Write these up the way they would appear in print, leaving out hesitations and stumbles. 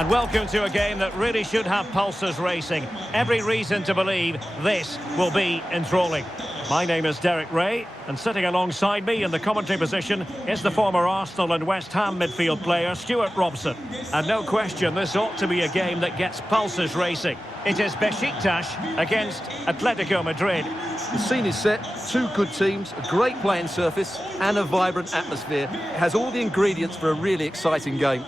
And welcome to a game that really should have pulses racing. Every reason to believe this will be enthralling. My name is Derek Ray, and sitting alongside me in the commentary position is the former Arsenal and West Ham midfield player Stuart Robson. And no question, this ought to be a game that gets pulses racing. It is Beşiktaş against Atlético Madrid. The scene is set, two good teams, a great playing surface and a vibrant atmosphere. It has all the ingredients for a really exciting game.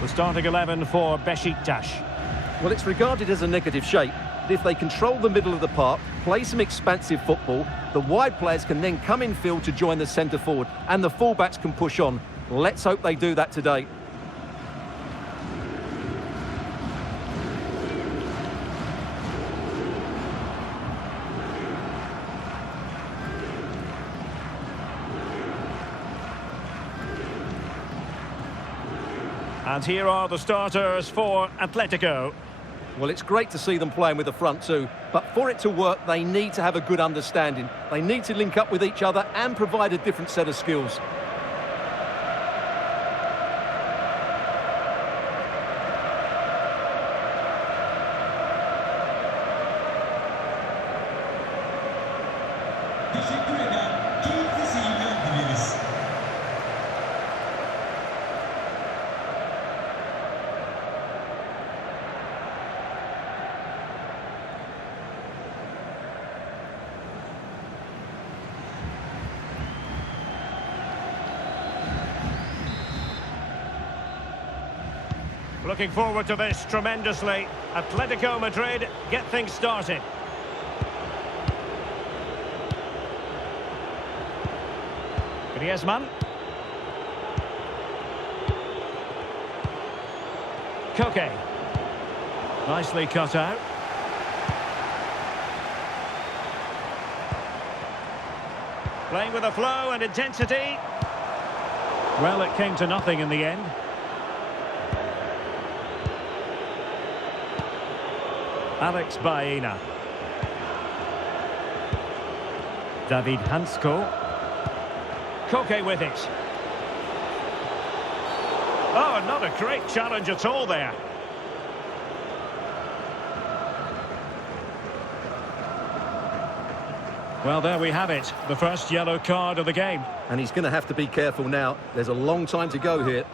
The starting 11 for Beşiktaş. Well, it's regarded as a negative shape, but if they control the middle of the park, play some expansive football, the wide players can then come in field to join the centre forward, and the fullbacks can push on. Let's hope they do that today. And here are the starters for Atletico. Well, it's great to see them playing with the front two, but for it to work, they need to have a good understanding. They need to link up with each other and provide a different set of skills. Looking forward to this tremendously. Atletico Madrid get things started. Griezmann. Koke. Nicely cut out. Playing with a flow and intensity. Well, it came to nothing in the end. Alex Baena. David Hansko. Koke with it. Oh, not a great challenge at all there. Well, there we have it. The first yellow card of the game. And he's going to have to be careful now. There's a long time to go here.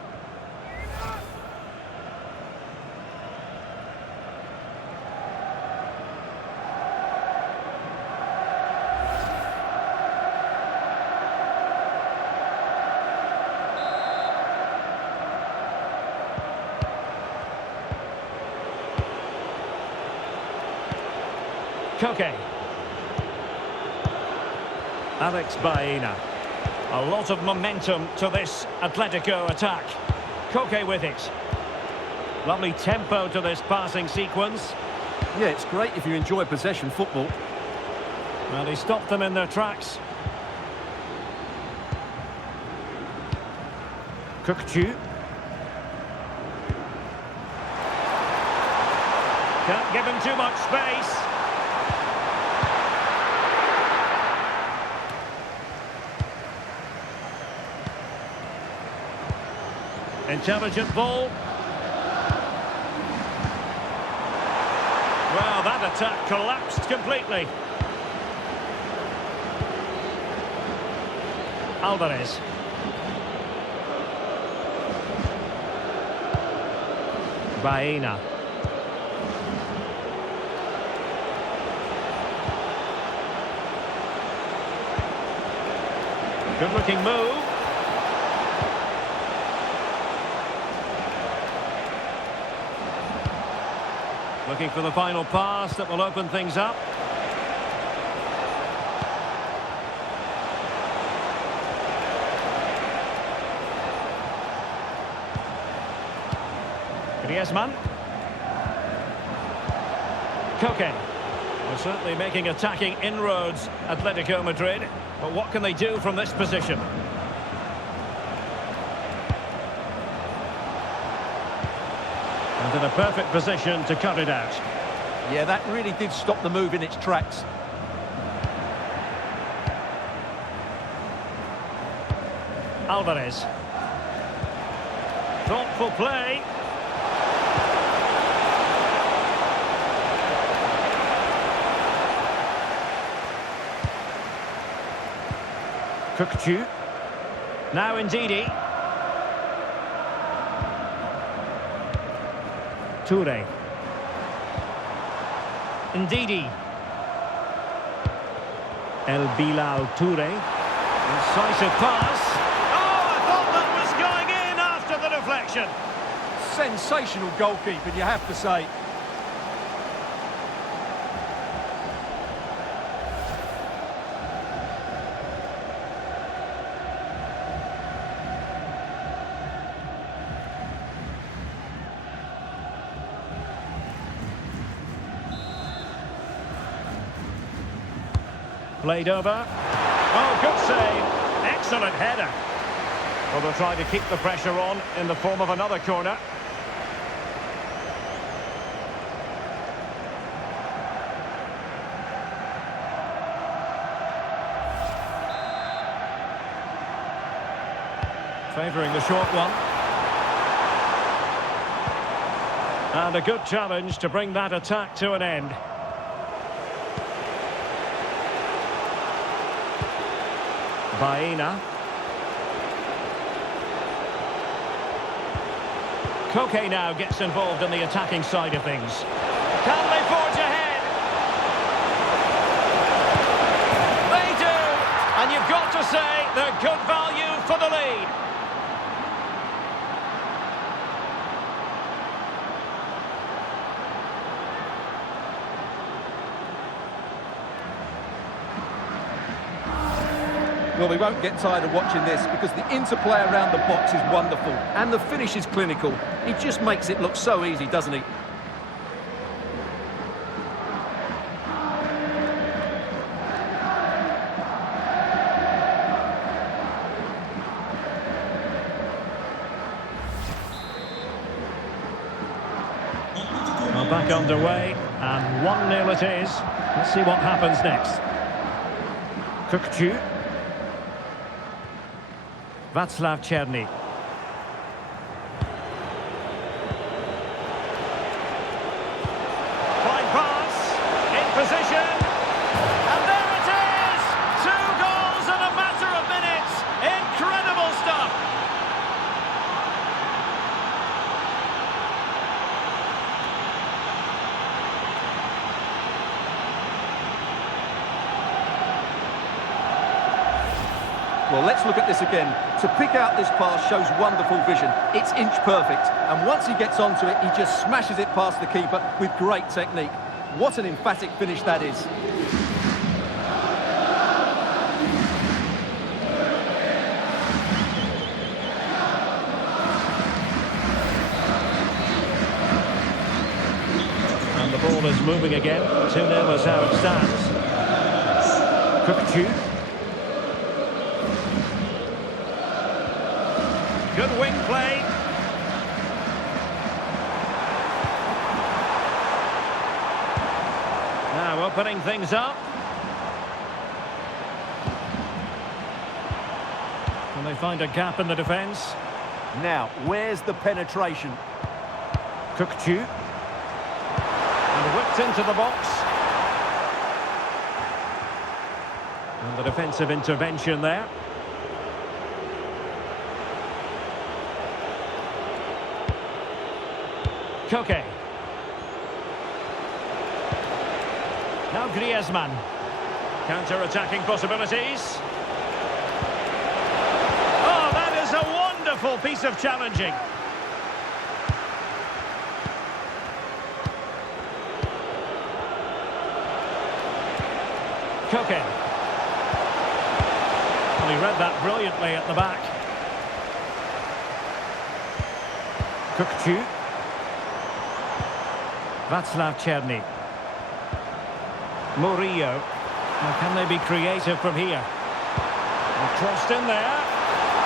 Koke. Alex Baena. A lot of momentum to this Atletico attack. Koke with it. Lovely tempo to this passing sequence. Yeah, it's great if you enjoy possession football. Well, he stopped them in their tracks. Kökçü. Can't give him too much space. Intelligent ball. Well, that attack collapsed completely. Alvarez. Baena. Good-looking move. Looking for the final pass that will open things up. Griezmann. Koke. Well, certainly making attacking inroads, Atletico Madrid. But what can they do from this position? And in a perfect position to cut it out. Yeah, that really did stop the move in its tracks. Alvarez. Thoughtful play. Kukçu. Now Ndidi. Toure. Ndidi. El Bilal Toure. Incisive pass. Oh, I thought that was going in after the deflection. Sensational goalkeeping, you have to say. Played over. Oh, good save. Excellent header. Well, they'll try to keep the pressure on in the form of another corner. Favouring the short one. And a good challenge to bring that attack to an end. Baena. Koke now gets involved in the attacking side of things. Can they forge ahead? They do! And you've got to say they're good value for the lead. Well, we won't get tired of watching this because the interplay around the box is wonderful and the finish is clinical. He just makes it look so easy, doesn't he? Well, back underway, and 1-0 it is. Let's see what happens next. Kukçu. Václav Černý. Fine pass, in position, and there it is! 2 goals in a matter of minutes. Incredible stuff. Well, let's look at this again. To pick out this pass shows wonderful vision. It's inch perfect. And once he gets onto it, he just smashes it past the keeper with great technique. What an emphatic finish that is. And the ball is moving again. 2-0 is how it stands. Kukçu. Good wing play. Now opening things up. Can they find a gap in the defence? Now, where's the penetration? Kukçu. And whipped into the box. And the defensive intervention there. Koke. Now Griezmann. Counter-attacking possibilities. Oh, that is a wonderful piece of challenging. Koke. Well, he read that brilliantly at the back. Kukçu. Václav Černý. Murillo. Now, can they be creative from here? Well, crossed in there.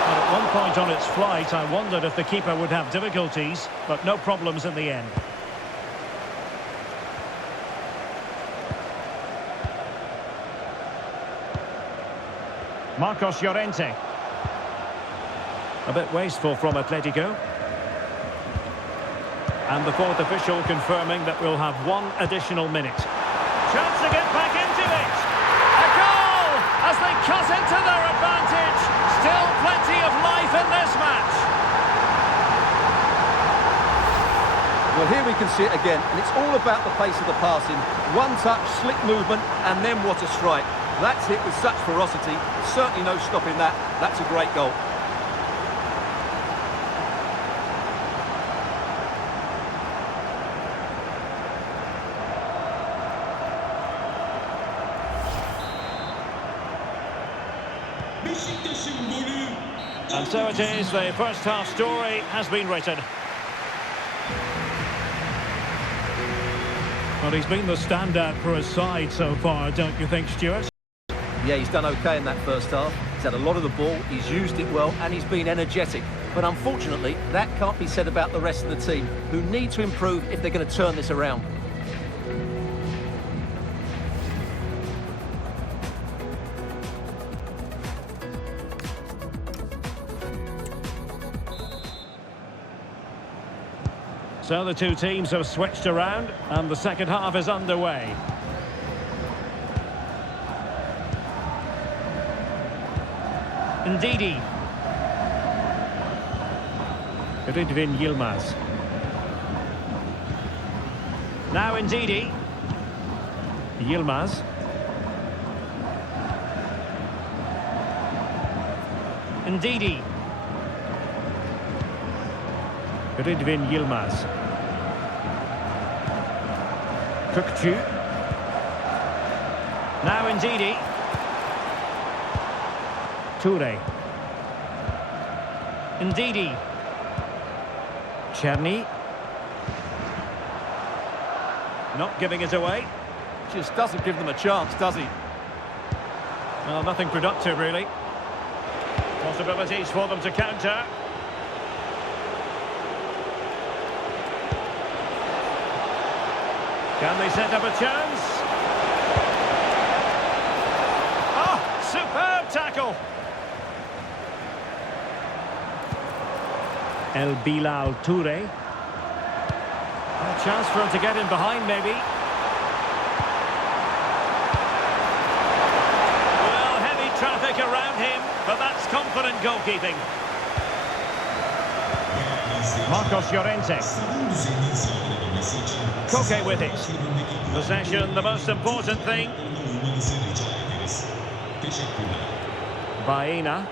And at one point on its flight, I wondered if the keeper would have difficulties, but no problems in the end. Marcos Llorente. A bit wasteful from Atletico. And the fourth official confirming that we'll have one additional minute. Chance to get back into it. A goal as they cut into their advantage. Still plenty of life in this match. Well, here we can see it again, and it's all about the pace of the passing. One touch, slick movement, and then what a strike. That's hit with such ferocity. Certainly no stopping that. That's a great goal. And so it is, the first half story has been written. Well, he's been the standout for his side so far, don't you think, Stuart? Yeah, he's done okay in that first half. He's had a lot of the ball, he's used it well, and he's been energetic. But unfortunately, that can't be said about the rest of the team, who need to improve if they're going to turn this around. So the two teams have switched around, and the second half is underway. Ndidi. Rıdvan Yılmaz. Now Ndidi. Yılmaz. Ndidi. Rıdvan Yılmaz. Kökçü. Now Ndidi. Toure. Ndidi. Cherny. Not giving it away. Just doesn't give them a chance, does he? Well, nothing productive, really. Possibilities for them to counter. Can they set up a chance? Oh, superb tackle! El Bilal Toure. A chance for him to get in behind, maybe. Well, heavy traffic around him, but that's confident goalkeeping. Marcos Llorente. Koke with it. Possession, the most important thing. Baena.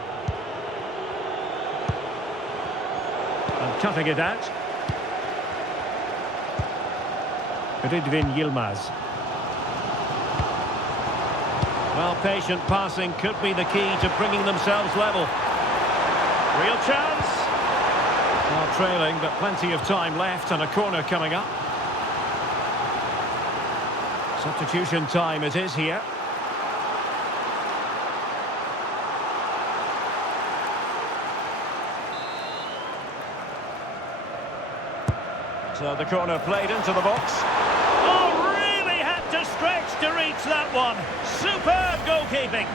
And cutting it out. Rıdvan Yılmaz. Well, patient passing could be the key to bringing themselves level. Real chance. Well, trailing, but plenty of time left and a corner coming up. Substitution time it is here. So the corner played into the box. Oh, really had to stretch to reach that one. Superb goalkeeping.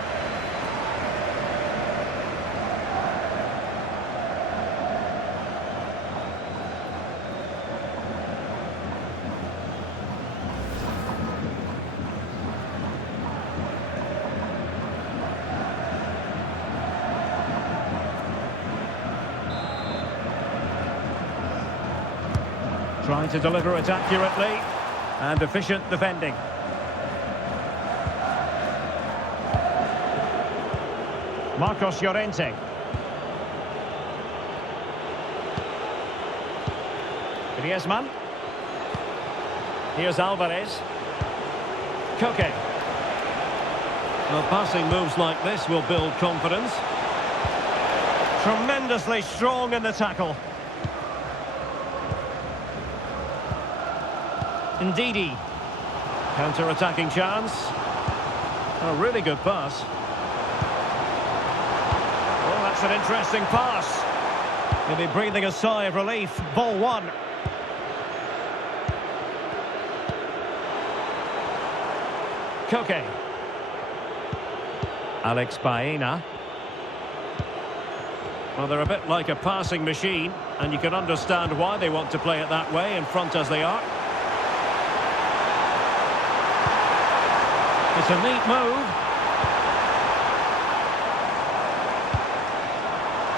Trying to deliver it accurately and efficient defending. Marcos Llorente. Griezmann. Here's Alvarez. Koke. Well, passing moves like this will build confidence. Tremendously strong in the tackle. Ndidi. Counter-attacking chance. A really good pass. Well, that's an interesting pass. He'll be breathing a sigh of relief. Ball one. Koke. Alex Baena. Well, they're a bit like a passing machine, and you can understand why they want to play it that way, in front as they are. It's a neat move.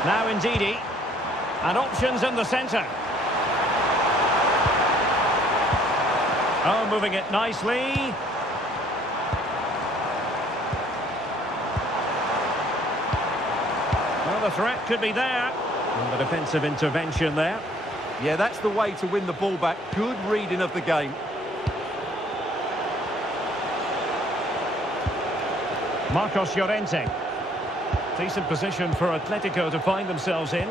Now Ndidi, and options in the centre. Oh, moving it nicely. Well, the threat could be there. And the defensive intervention there. Yeah, that's the way to win the ball back. Good reading of the game. Marcos Llorente. Decent position for Atletico to find themselves in.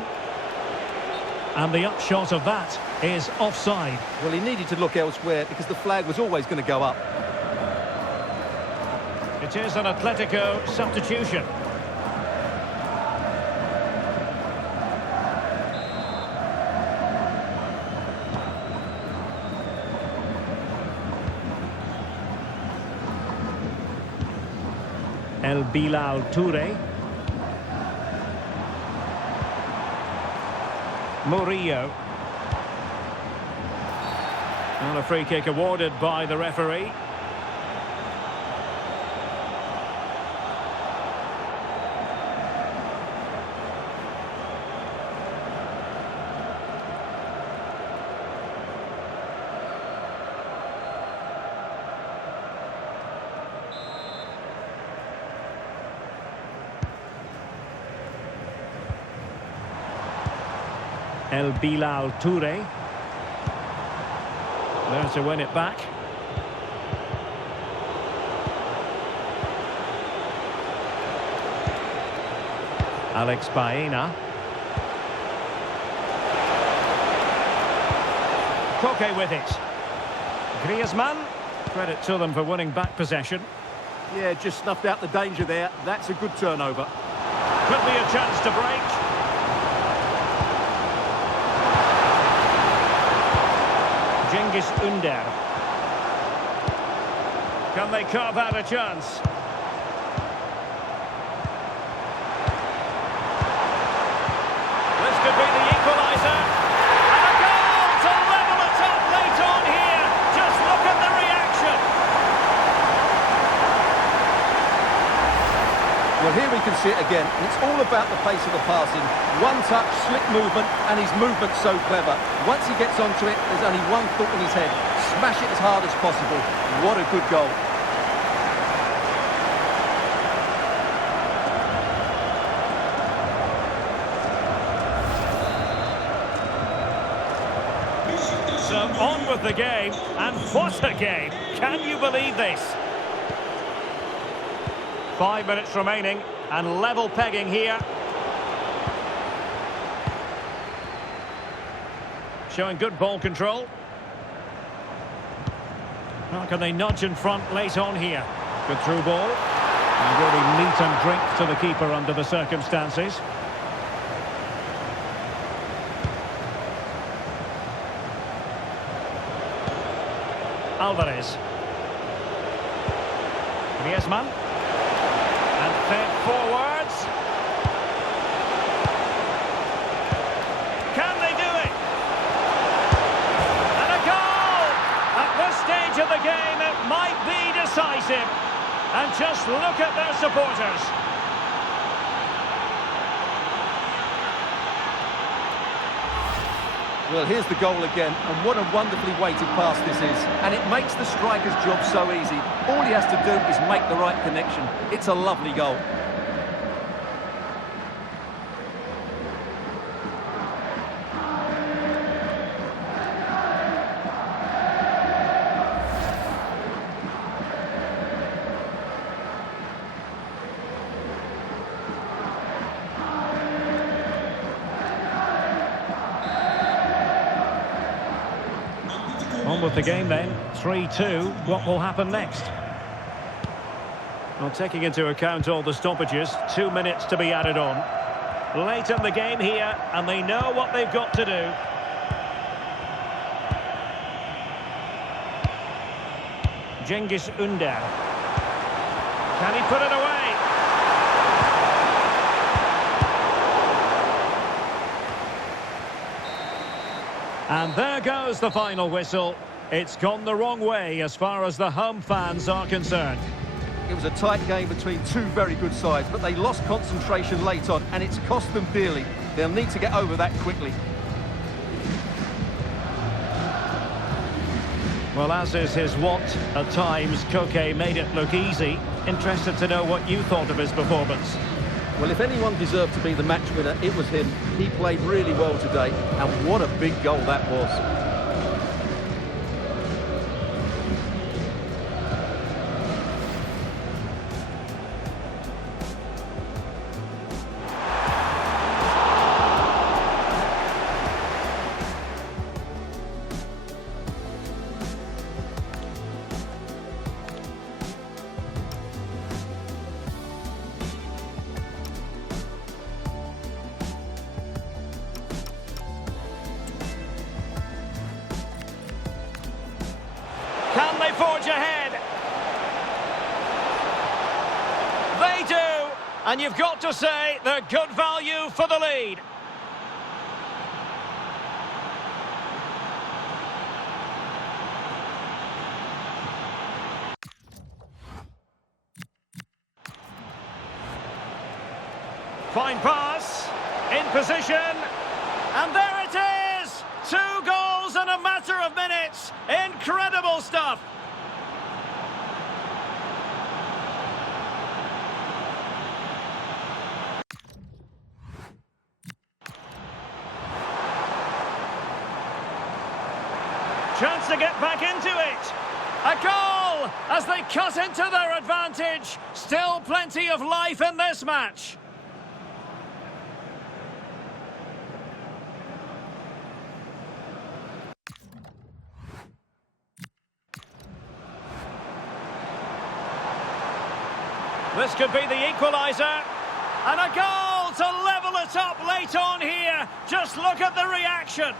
And the upshot of that is offside. Well, he needed to look elsewhere because the flag was always going to go up. It is an Atletico substitution. El Bilal Toure. Murillo. And a free kick awarded by the referee. El Bilal Toure. There to win it back. Alex Baena. Koke with it. Griezmann. Credit to them for winning back possession. Yeah, just snuffed out the danger there. That's a good turnover. Could be a chance to break. Cengiz Ünder. Can they carve out a chance? This could be the equaliser. And a goal to level it up late on here. Just look at the reaction. Well, here we can see it again, and it's all about the pace of the passing. One touch, slick movement, and his movement's so clever. Once he gets onto it, there's only one thought in his head. Smash it as hard as possible. What a good goal. So on with the game, and what a game! Can you believe this? 5 minutes remaining, and level pegging here. Showing good ball control. How can they nudge in front late on here? Good through ball. And really meat and drink to the keeper under the circumstances. Alvarez. Griezmann. And fed forwards. Can they do it? And a goal! At this stage of the game, it might be decisive. And just look at their supporters. Well, here's the goal again, and what a wonderfully weighted pass this is. And it makes the striker's job so easy. All he has to do is make the right connection. It's a lovely goal. On with the game then, 3-2. What will happen next? Well, taking into account all the stoppages, 2 minutes to be added on. Late in the game here, and they know what they've got to do. Cengiz Ünder. Can he put it away? And there goes the final whistle. It's gone the wrong way as far as the home fans are concerned. It was a tight game between two very good sides, but they lost concentration late on, and it's cost them dearly. They'll need to get over that quickly. Well, as is his wont, at times, Koke made it look easy. Interested to know what you thought of his performance. Well, if anyone deserved to be the match winner, it was him. He played really well today, and what a big goal that was. Can they forge ahead? They do, and you've got to say they're good value for the lead. Fine pass, in position, and there it is! 2 goals in a matter of minutes. Incredible stuff. Chance to get back into it. A goal as they cut into their advantage. Still plenty of life in this match. This could be the equaliser. And a goal to level it up late on here. Just look at the reaction.